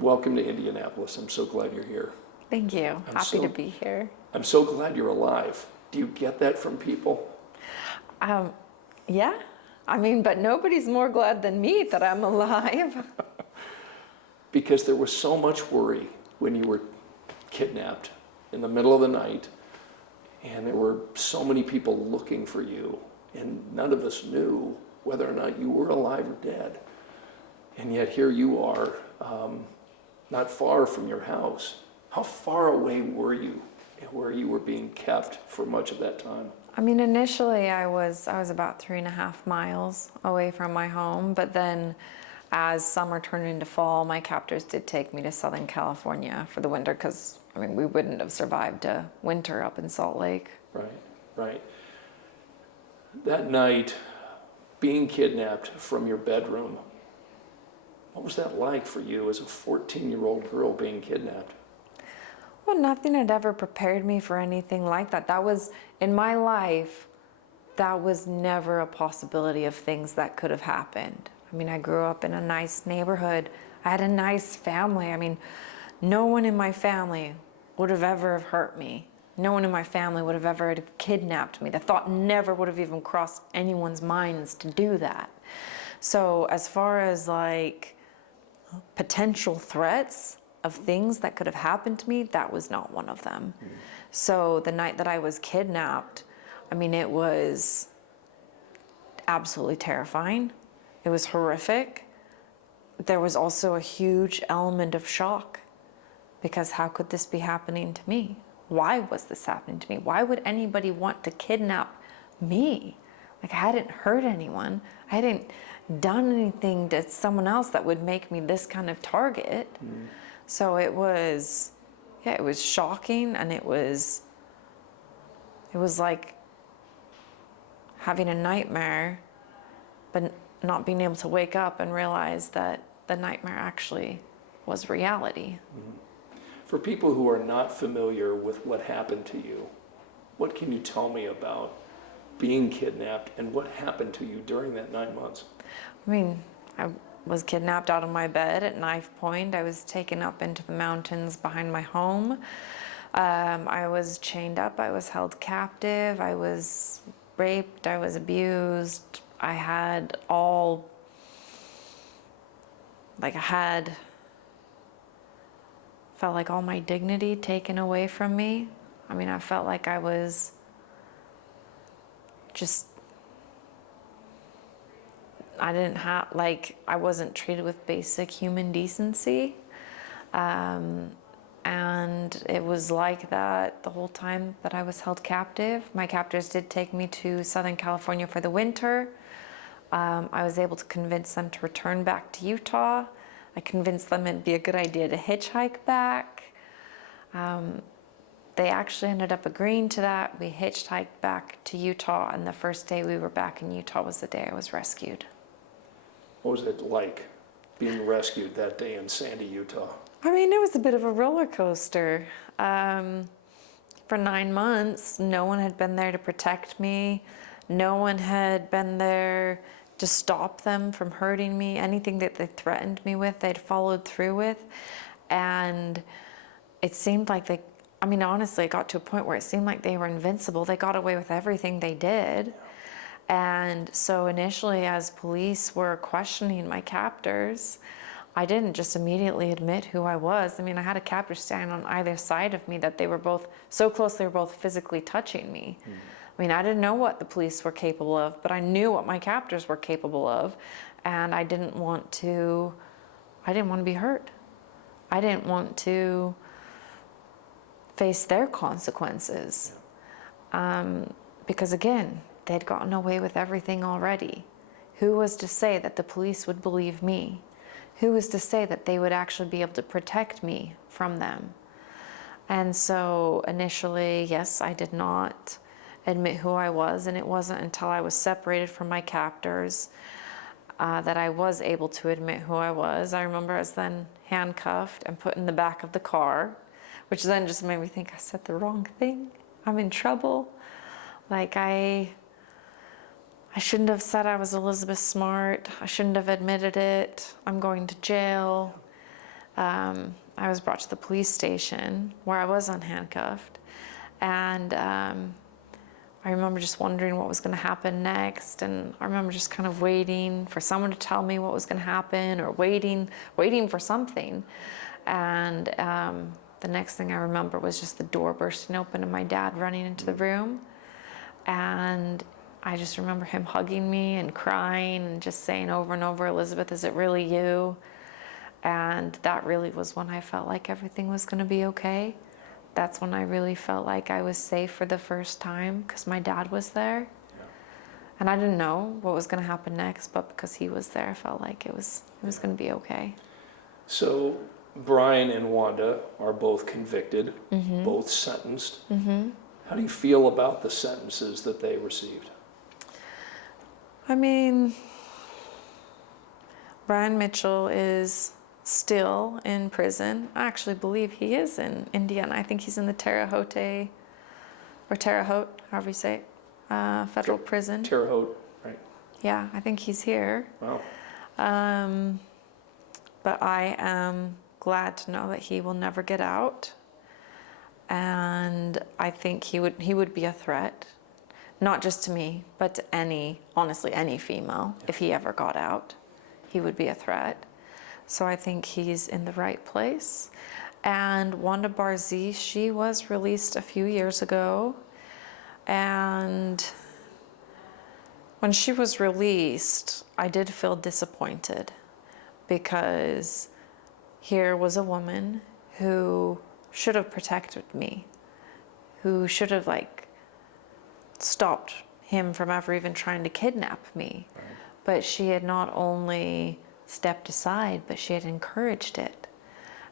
Welcome to Indianapolis. I'm so glad you're here. Thank you. Happy to be here. I'm so glad you're alive. Do you get that from people? Yeah. I mean, but nobody's more glad than me that I'm alive. Because there was so much worry when you were kidnapped in the middle of the night, and there were so many people looking for you, and none of us knew whether or not you were alive or dead. And yet here you are, not far from your house. How far away were you where you were being kept for much of that time? I mean, initially I was about 3.5 miles away from my home, but then as summer turned into fall, my captors did take me to Southern California for the winter because, I mean, we wouldn't have survived a winter up in Salt Lake. Right. That night, being kidnapped from your bedroom, what was that like for you as a 14-year-old girl being kidnapped? Well, nothing had ever prepared me for anything like that. That was, in my life, that was never a possibility of things that could have happened. I mean, I grew up in a nice neighborhood. I had a nice family. I mean, no one in my family would have ever hurt me. No one in my family would have ever kidnapped me. The thought never would have even crossed anyone's minds to do that. So as far as like potential threats of things that could have happened to me, that was not one of them. So the night that I was kidnapped, I mean, it was absolutely terrifying. It was horrific. There was also a huge element of shock because how could this be happening to me? Why was this happening to me? Why would anybody want to kidnap me? Like, I hadn't hurt anyone. I hadn't done anything to someone else that would make me this kind of target. So it was, yeah, it was shocking, and it was like having a nightmare, but not being able to wake up and realize that the nightmare actually was reality. For people who are not familiar with what happened to you, what can you tell me about being kidnapped and what happened to you during that 9 months? I mean, I was kidnapped out of my bed at knife point. I was taken up into the mountains behind my home. I was chained up. I was held captive. I was raped. I was abused. I had all, like felt like all my dignity taken away from me. I mean, I felt like I was just, I wasn't treated with basic human decency. And it was like that the whole time that I was held captive. My captors did take me to Southern California for the winter. I was able to convince them to return back to Utah. I convinced them it'd be a good idea to hitchhike back. They actually ended up agreeing to that. We hitchhiked back to Utah, and the first day we were back in Utah was the day I was rescued. What was it like being rescued that day in Sandy, Utah? I mean, it was a bit of a roller coaster. For 9 months, no one had been there to protect me. No one had been there to stop them from hurting me. Anything that they threatened me with, they'd followed through with. And it seemed like I mean, honestly, it got to a point where it seemed like they were invincible. They got away with everything they did. And so initially, as police were questioning my captors, I didn't just immediately admit who I was. I mean, I had a captor stand on either side of me that they were both so close, they were both physically touching me. I mean, I didn't know what the police were capable of, but I knew what my captors were capable of, and I didn't want to be hurt. I didn't want to face their consequences. Because again, they'd gotten away with everything already. Who was to say that the police would believe me? Who was to say that they would actually be able to protect me from them? And so initially, yes, I did not admit who I was, and it wasn't until I was separated from my captors that I was able to admit who I was. I remember I was then handcuffed and put in the back of the car, which then just made me think I said the wrong thing. I'm in trouble. Like I shouldn't have said I was Elizabeth Smart. I shouldn't have admitted it. I'm going to jail. I was brought to the police station where I was unhandcuffed. And I remember just wondering what was going to happen next. And I remember just kind of waiting for someone to tell me what was going to happen, or waiting for something. And the next thing I remember was just the door bursting open and my dad running into the room. And I just remember him hugging me and crying and just saying over and over, "Elizabeth, is it really you?" And that really was when I felt like everything was going to be okay. That's when I really felt like I was safe for the first time, because my dad was there. Yeah. And I didn't know what was going to happen next, but because he was there, I felt like it was going to be okay. So Brian and Wanda are both convicted, both sentenced. How do you feel about the sentences that they received? I mean, Brian Mitchell is still in prison. I actually believe he is in Indiana. I think he's in the Terre Haute, however you say it, federal prison. Terre Haute, right? Yeah, I think he's here. Wow. But I am glad to know that he will never get out. And I think he would be a threat, not just to me, but to honestly, any female. If he ever got out, he would be a threat. So I think he's in the right place. And Wanda Barzee, she was released a few years ago. And when she was released, I did feel disappointed, because here was a woman who should have protected me, who should have stopped him from ever even trying to kidnap me. Right. But she had not only stepped aside, but she had encouraged it.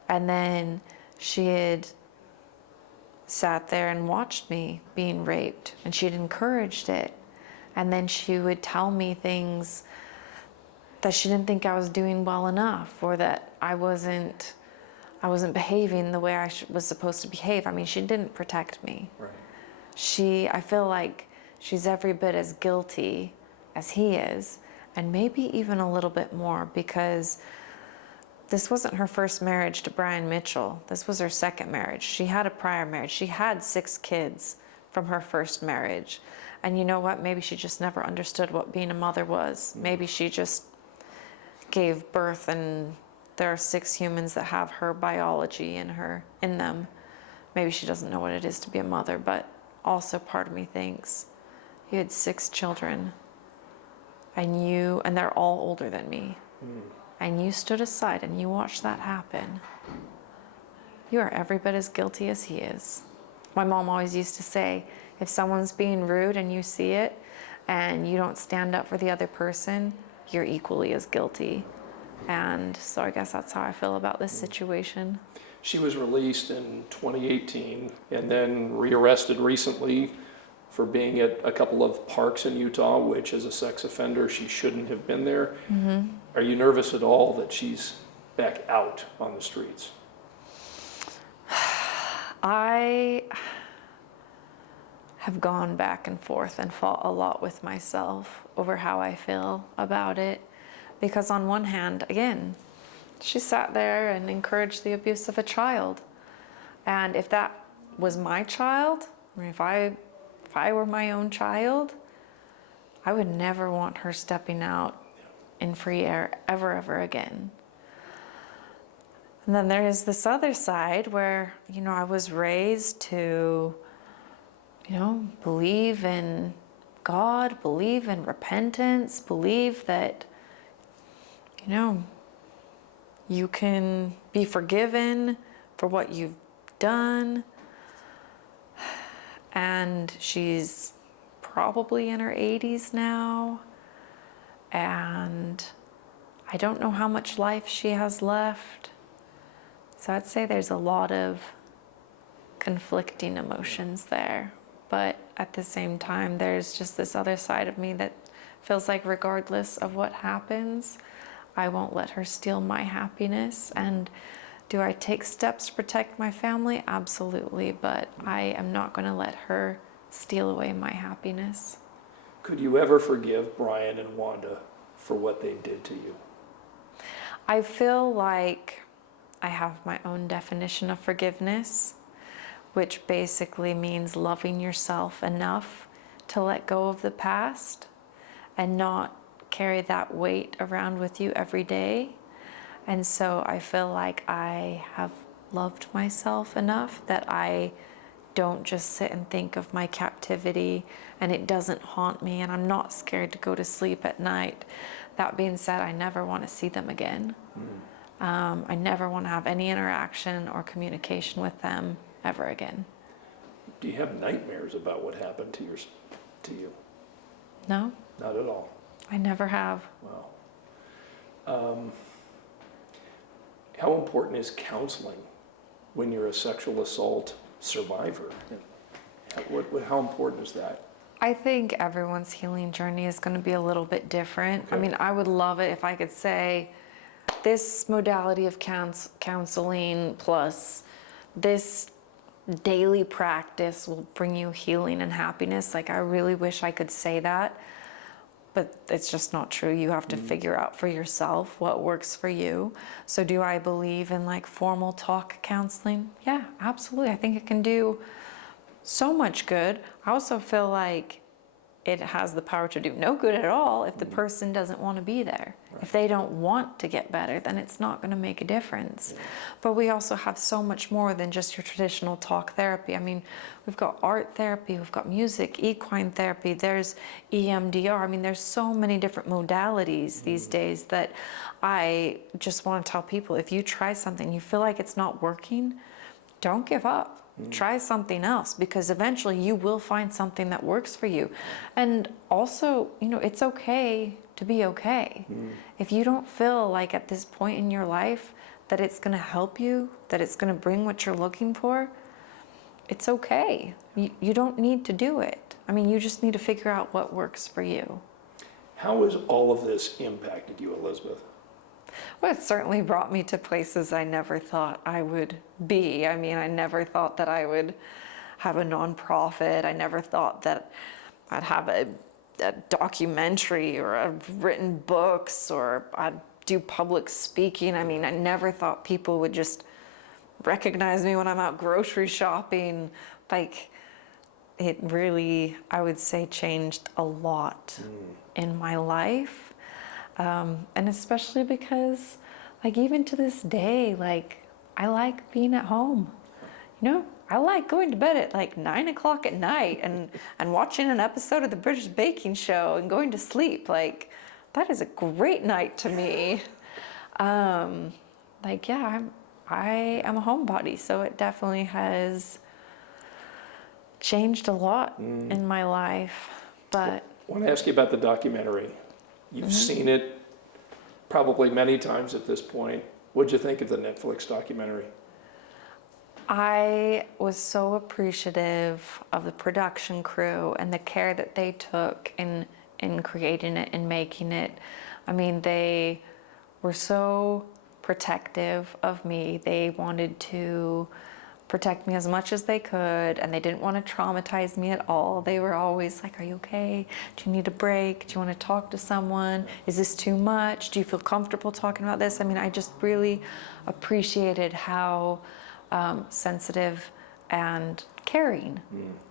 And then she had sat there and watched me being raped, and she had encouraged it. And then she would tell me things that she didn't think I was doing well enough, or that I wasn't behaving the way I was supposed to behave. I mean, she didn't protect me. Right. I feel like she's every bit as guilty as he is, and maybe even a little bit more, because this wasn't her first marriage to Brian Mitchell. This was her second marriage. She had a prior marriage. She had 6 kids from her first marriage. And you know what? Maybe she just never understood what being a mother was. Maybe she just gave birth, and there are 6 humans that have her biology in them. Maybe she doesn't know what it is to be a mother, but also part of me thinks, you had 6 children, and they're all older than me, and you stood aside and you watched that happen. You are every bit as guilty as he is. My mom always used to say, if someone's being rude and you see it and you don't stand up for the other person, you're equally as guilty. And so I guess that's how I feel about this situation. She was released in 2018 and then rearrested recently for being at a couple of parks in Utah, which as a sex offender, she shouldn't have been there. Are you nervous at all that she's back out on the streets? I have gone back and forth and fought a lot with myself over how I feel about it. Because on one hand, again, she sat there and encouraged the abuse of a child. And if that was my child, I mean, if I were my own child, I would never want her stepping out in free air ever again. And then there is this other side where, I was raised to, believe in God, believe in repentance, believe that, you can be forgiven for what you've done. And she's probably in her 80s now. And I don't know how much life she has left. So I'd say there's a lot of conflicting emotions there. But at the same time, there's just this other side of me that feels like regardless of what happens, I won't let her steal my happiness. And do I take steps to protect my family? Absolutely. But I am not going to let her steal away my happiness. Could you ever forgive Brian and Wanda for what they did to you? I feel like I have my own definition of forgiveness, which basically means loving yourself enough to let go of the past and not carry that weight around with you every day. And so I feel like I have loved myself enough that I don't just sit and think of my captivity and it doesn't haunt me, and I'm not scared to go to sleep at night. That being said, I never want to see them again. I never want to have any interaction or communication with them ever again. Do you have nightmares about what happened to you? No, Not at all. I never have. Wow. How important is counseling when you're a sexual assault survivor? How important is that? I think everyone's healing journey is going to be a little bit different. Okay. I mean, I would love it if I could say this modality of counseling plus this daily practice will bring you healing and happiness. Like, I really wish I could say that, but it's just not true. You have to figure out for yourself what works for you. So do I believe in like formal talk counseling? Yeah, absolutely. I think it can do so much good. I also feel like it has the power to do no good at all if the person doesn't want to be there. Right. If they don't want to get better, then it's not going to make a difference. Yeah. But we also have so much more than just your traditional talk therapy. I mean, we've got art therapy, we've got music, equine therapy, there's EMDR. I mean, there's so many different modalities these days that I just want to tell people, if you try something, you feel like it's not working, don't give up. Try something else, because eventually you will find something that works for you. And also, you know, it's okay to be okay. If you don't feel like at this point in your life that it's going to help you, that it's going to bring what you're looking for, it's okay. You don't need to do it. I mean, you just need to figure out what works for you. How has all of this impacted you, Elizabeth? Well, it certainly brought me to places I never thought I would be. I mean, I never thought that I would have a nonprofit. I never thought that I'd have a documentary, or I've written books, or I'd do public speaking. I mean, I never thought people would just recognize me when I'm out grocery shopping. Like, it really, I would say, changed a lot in my life. And especially because, like, even to this day, like, I like being at home. You know, I like going to bed at like 9 o'clock at night and watching an episode of the British Baking Show and going to sleep. Like, that is a great night to me. Like, yeah, I am a homebody, so it definitely has changed a lot in my life. But I want to ask you about the documentary. You've seen it probably many times at this point. What'd you think of the Netflix documentary? I was so appreciative of the production crew and the care that they took in creating it and making it. I mean, they were so protective of me. They wanted to protect me as much as they could, and they didn't want to traumatize me at all. They were always like, are you okay? Do you need a break? Do you want to talk to someone? Is this too much? Do you feel comfortable talking about this? I mean, I just really appreciated how sensitive and caring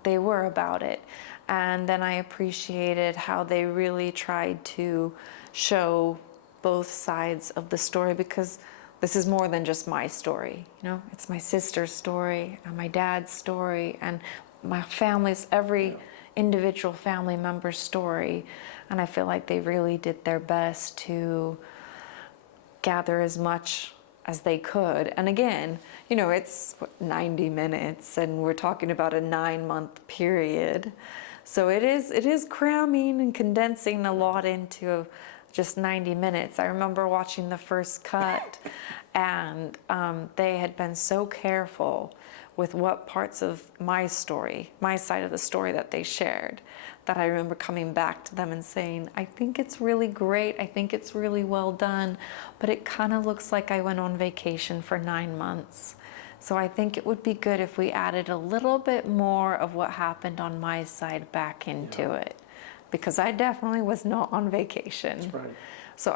they were about it. And then I appreciated how they really tried to show both sides of the story, because this is more than just my story, you know? It's my sister's story and my dad's story and my family's, every individual family member's story. And I feel like they really did their best to gather as much as they could. And again, you know, it's 90 minutes and we're talking about a 9-month period. So it is cramming and condensing a lot into just 90 minutes. I remember watching the first cut, and they had been so careful with what parts of my story, my side of the story that they shared, that I remember coming back to them and saying, I think it's really great, I think it's really well done, but it kind of looks like I went on vacation for 9 months. So I think it would be good if we added a little bit more of what happened on my side back into it, because I definitely was not on vacation. That's right. So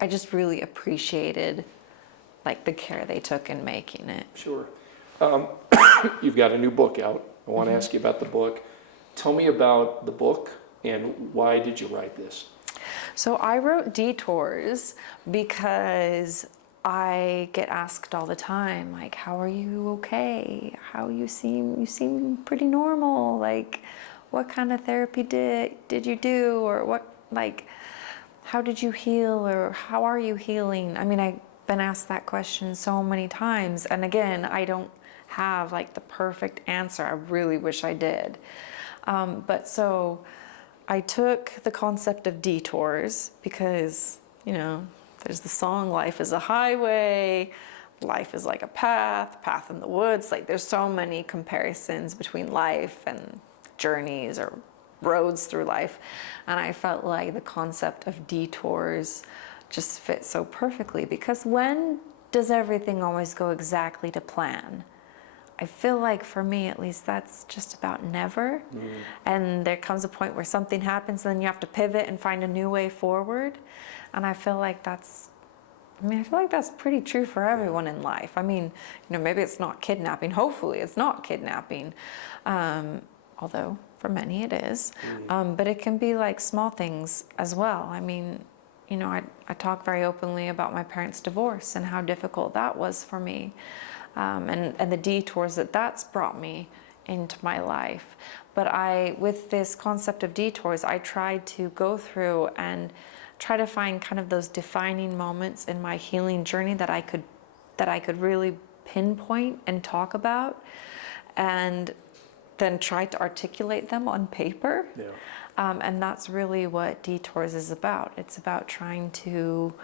I just really appreciated like the care they took in making it. Sure. You've got a new book out. I want to ask you about the book. Tell me about the book and why did you write this? So I wrote Detours because I get asked all the time, like, how are you okay? You seem pretty normal. Like, what kind of therapy did you do? Or what, like, how did you heal? Or how are you healing? I mean, I've been asked that question so many times. And again, I don't have like the perfect answer. I really wish I did. But so I took the concept of detours because, you know, there's the song, life is a highway, life is like a path in the woods. Like there's so many comparisons between life and journeys or roads through life. And I felt like the concept of detours just fits so perfectly, because when does everything always go exactly to plan? I feel like for me, at least, that's just about never. And there comes a point where something happens, and then you have to pivot and find a new way forward. And I feel like that's pretty true for everyone in life. I mean, you know, maybe it's not kidnapping. Hopefully it's not kidnapping. Although for many it is. But it can be like small things as well. I mean, you know, I talk very openly about my parents' divorce and how difficult that was for me. And the detours that's brought me into my life. But with this concept of detours, I tried to go through and try to find kind of those defining moments in my healing journey that I could really pinpoint and talk about, and then try to articulate them on paper. Yeah. And that's really what Detours is about. It's about trying to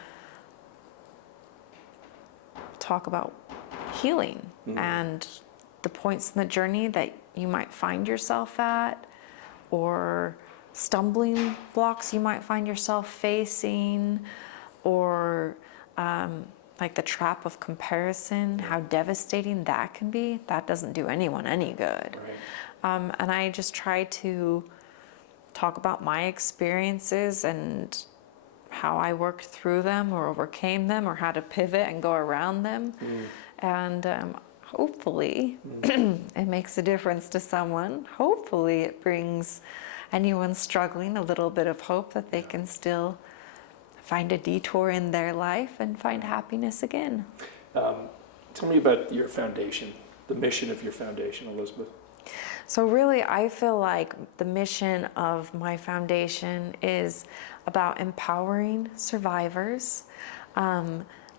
talk about healing and the points in the journey that you might find yourself at, or stumbling blocks you might find yourself facing, or like the trap of comparison, how devastating that can be. That doesn't do anyone any good. Right. And I just try to talk about my experiences and how I worked through them or overcame them, or how to pivot and go around them. And hopefully it makes a difference to someone. Hopefully it brings anyone struggling a little bit of hope that they can still find a detour in their life and find happiness again. Tell me about your foundation, the mission of your foundation, Elizabeth. So really, I feel like the mission of my foundation is about empowering survivors,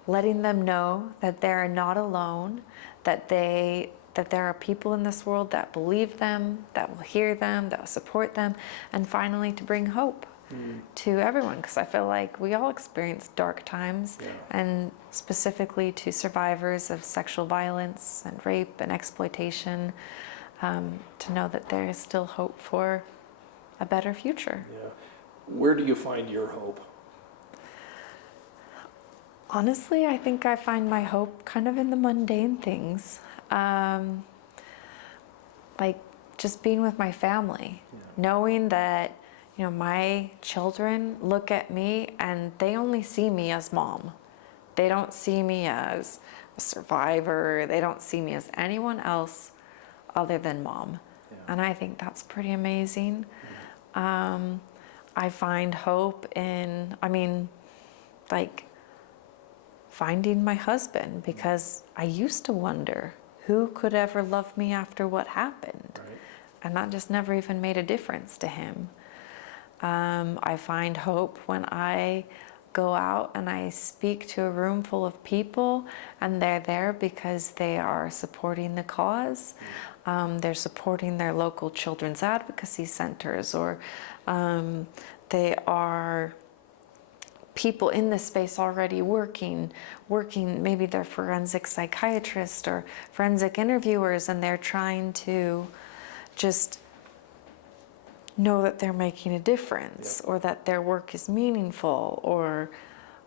letting them know that they're not alone, that there are people in this world that believe them, that will hear them, that will support them, and finally to bring hope to everyone, because I feel like we all experience dark times, and specifically to survivors of sexual violence and rape and exploitation, to know that there is still hope for a better future. Yeah. Where do you find your hope? Honestly, I think I find my hope kind of in the mundane things. Like just being with my family, knowing that, you know, my children look at me and they only see me as mom. They don't see me as a survivor. They don't see me as anyone else other than mom. And I think that's pretty amazing. I find hope in, like finding my husband, because I used to wonder who could ever love me after what happened. Right. And that just never even made a difference to him. I find hope when I go out and I speak to a room full of people and they're there because they are supporting the cause. They're supporting their local children's advocacy centers, or they are people in this space already working, maybe they're forensic psychiatrists or forensic interviewers, and they're trying to just know that they're making a difference, or that their work is meaningful, or,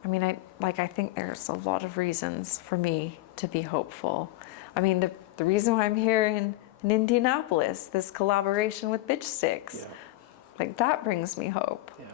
I think there's a lot of reasons for me to be hopeful. The reason why I'm here in Indianapolis, this collaboration with Bitch Sticks, that brings me hope. Yeah.